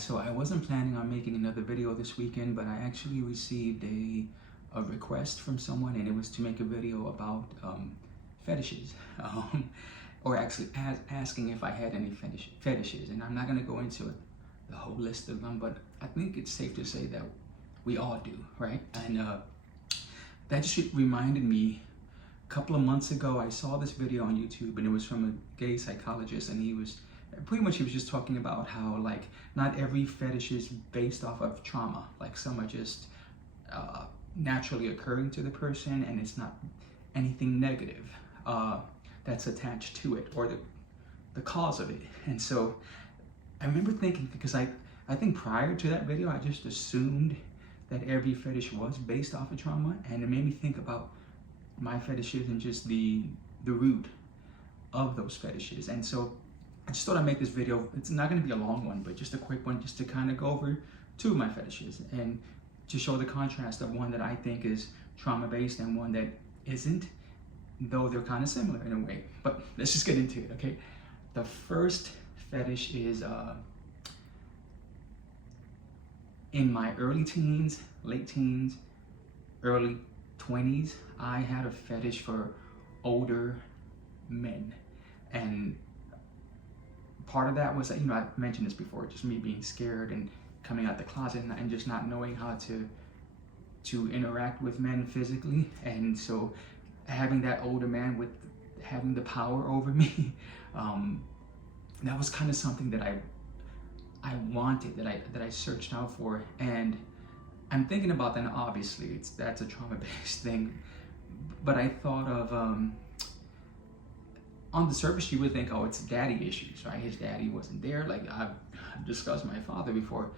So I wasn't planning on making another video this weekend, but I actually received a request from someone, and it was to make a video about fetishes, or actually asking if I had any fetishes. And I'm not going to go into the whole list of them, but I think it's safe to say that we all do, right? And that just reminded me, a couple of months ago, I saw this video on YouTube, and it was from a gay psychologist, and he was just talking about how, like, not every fetish is based off of trauma. Like, some are just naturally occurring to the person, and it's not anything negative that's attached to it, or the cause of it. And so I remember thinking, because I think prior to that video, I just assumed that every fetish was based off of trauma, and it made me think about my fetishes and just the root of those fetishes. And so I just thought I'd make this video. It's not going to be a long one, but just a quick one, just to kind of go over two of my fetishes and to show the contrast of one that I think is trauma-based and one that isn't, though they're kind of similar in a way. But let's just get into it, okay? The first fetish is in my early teens, late teens, early 20s, I had a fetish for older men. And part of that was, I've mentioned this before, just me being scared and coming out the closet and just not knowing how to interact with men physically. And so having that older man with having the power over me, that was kind of something that I wanted, that I searched out for. And I'm thinking about that, and obviously that's a trauma-based thing, but I thought of, on the surface you would think, oh, it's daddy issues, right? His daddy wasn't there. Like, I've discussed my father before,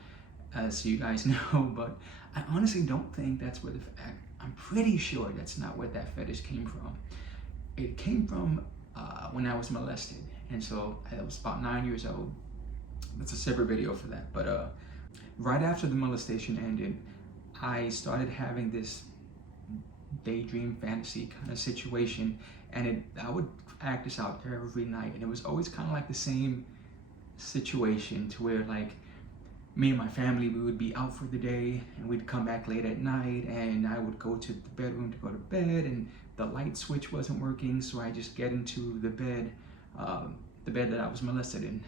as you guys know, but I honestly don't think that's where I'm pretty sure that's not where that fetish came from. It came from when I was molested, and so I was about 9 years old. That's a separate video for that. But right after the molestation ended, I started having this daydream fantasy kind of situation, and I would act this out every night, and it was always kind of like the same situation, to where, like, me and my family, we would be out for the day, and we'd come back late at night, and I would go to the bedroom to go to bed, and the light switch wasn't working, so I just get into the bed that I was molested in,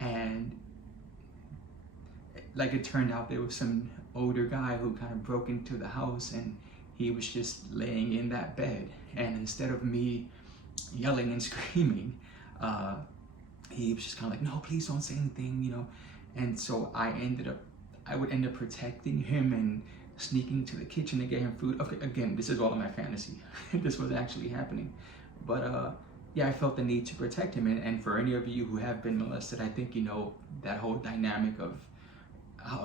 and like, it turned out there was some older guy who kind of broke into the house, and he was just laying in that bed, and instead of me yelling and screaming, he was just kind of like, no, please don't say anything, and so I would end up protecting him and sneaking to the kitchen to get him food. Okay, again, this is all in my fantasy. This was actually happening, but yeah, I felt the need to protect him. And for any of you who have been molested, I think you know that whole dynamic of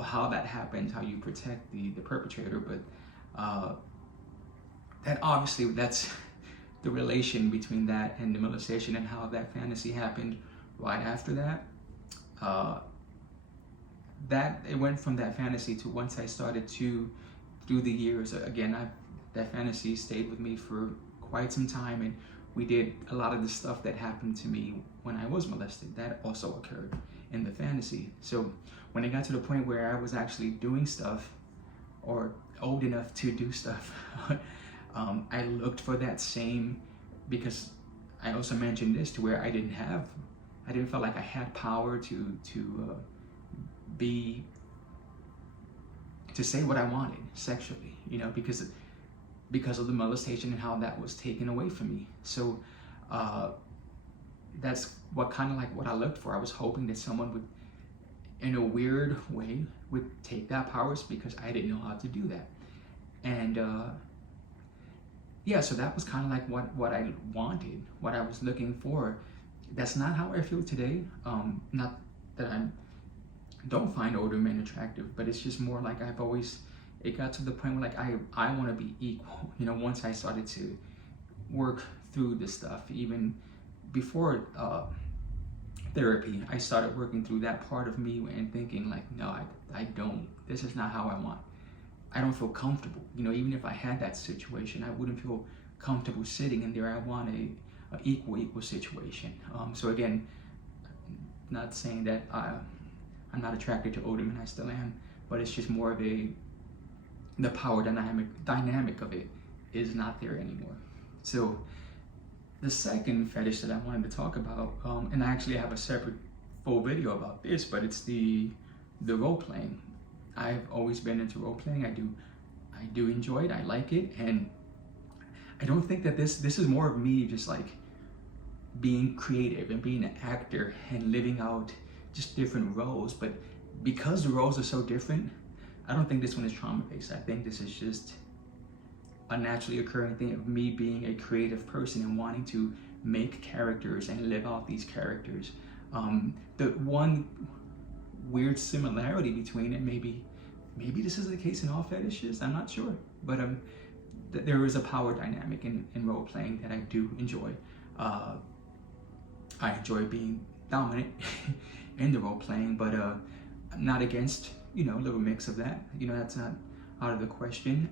how that happens, how you protect the perpetrator. But that's the relation between that and the molestation, and how that fantasy happened right after that. That it went from that fantasy to, once I started to, through the years, again, that fantasy stayed with me for quite some time, and we did a lot of the stuff that happened to me when I was molested. That also occurred in the fantasy. So when it got to the point where I was actually doing stuff, or old enough to do stuff, I looked for that same, because I also mentioned this, to where I didn't feel like I had power to say what I wanted sexually, because of the molestation and how that was taken away from me. So that's what I looked for. I was hoping that someone would, in a weird way, would take that power, because I didn't know how to do that. And yeah, so that was kind of like what I wanted, what I was looking for. That's not how I feel today. Not that I don't find older men attractive, but it's just more like it got to the point where, like, I want to be equal. Once I started to work through this stuff, even before therapy, I started working through that part of me and thinking, like, no, I don't, this is not how I want. I don't feel comfortable. Even if I had that situation, I wouldn't feel comfortable sitting in there. I want a equal situation. So again, not saying that I'm not attracted to older men. I still am, but it's just more of the power dynamic of it is not there anymore. So the second fetish that I wanted to talk about, and I actually have a separate full video about this, but it's the role playing. I've always been into role playing. I do enjoy it. I like it, and I don't think that this is more of me just like being creative and being an actor and living out just different roles. But because the roles are so different, I don't think this one is trauma based. I think this is just a naturally occurring thing of me being a creative person and wanting to make characters and live out these characters. The one weird similarity between it, maybe this is the case in all fetishes, I'm not sure, but there is a power dynamic in role playing that I do enjoy. I enjoy being dominant in the role playing, but I'm not against, a little mix of that. That's not out of the question.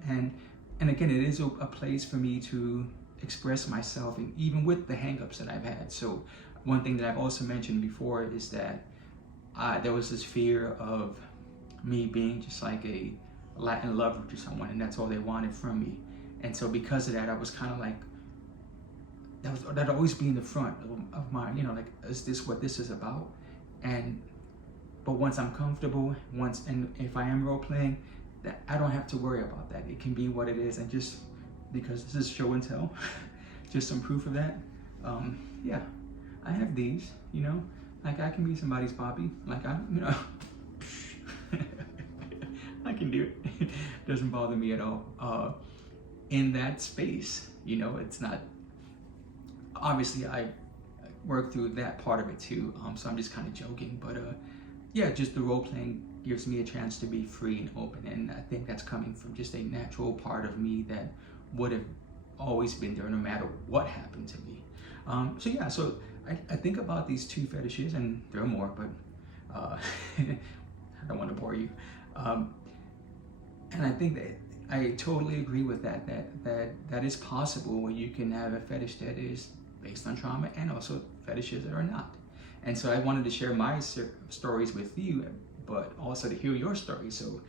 And again, it is a place for me to express myself, and even with the hangups that I've had. So one thing that I've also mentioned before is that there was this fear of me being just like a Latin lover to someone, and that's all they wanted from me. And so because of that, I was kind of like, that'd always be in the front of my, like, is this what this is about? But once I'm comfortable, and if I am role playing, that I don't have to worry about that. It can be what it is, and just because this is show and tell, just some proof of that. Yeah, I have these, like I can be somebody's Bobby, like I can do it. Doesn't bother me at all. In that space, it's not. Obviously, I work through that part of it too. So I'm just kind of joking, but yeah, just the role playing gives me a chance to be free and open, and I think that's coming from just a natural part of me that would have always been there no matter what happened to me. So yeah, so I think about these two fetishes, and there are more, but I don't want to bore you. And I think that I totally agree with that is possible, where you can have a fetish that is based on trauma, and also fetishes that are not. And so I wanted to share my stories with you, but also to hear your stories. So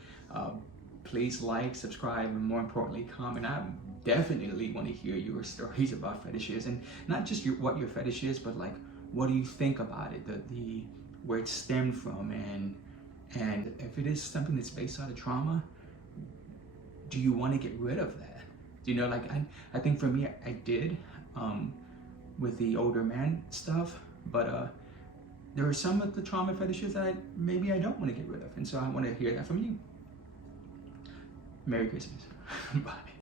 please like, subscribe, and more importantly, comment. I definitely want to hear your stories about fetishes, and not just what your fetish is, but like, what do you think about it, the where it stemmed from, and if it is something that's based out of trauma, do you want to get rid of that? Like I think for me, I did with the older man stuff, but there are some of the trauma fetishes that maybe I don't want to get rid of, and so I want to hear that from you. Merry Christmas. Bye.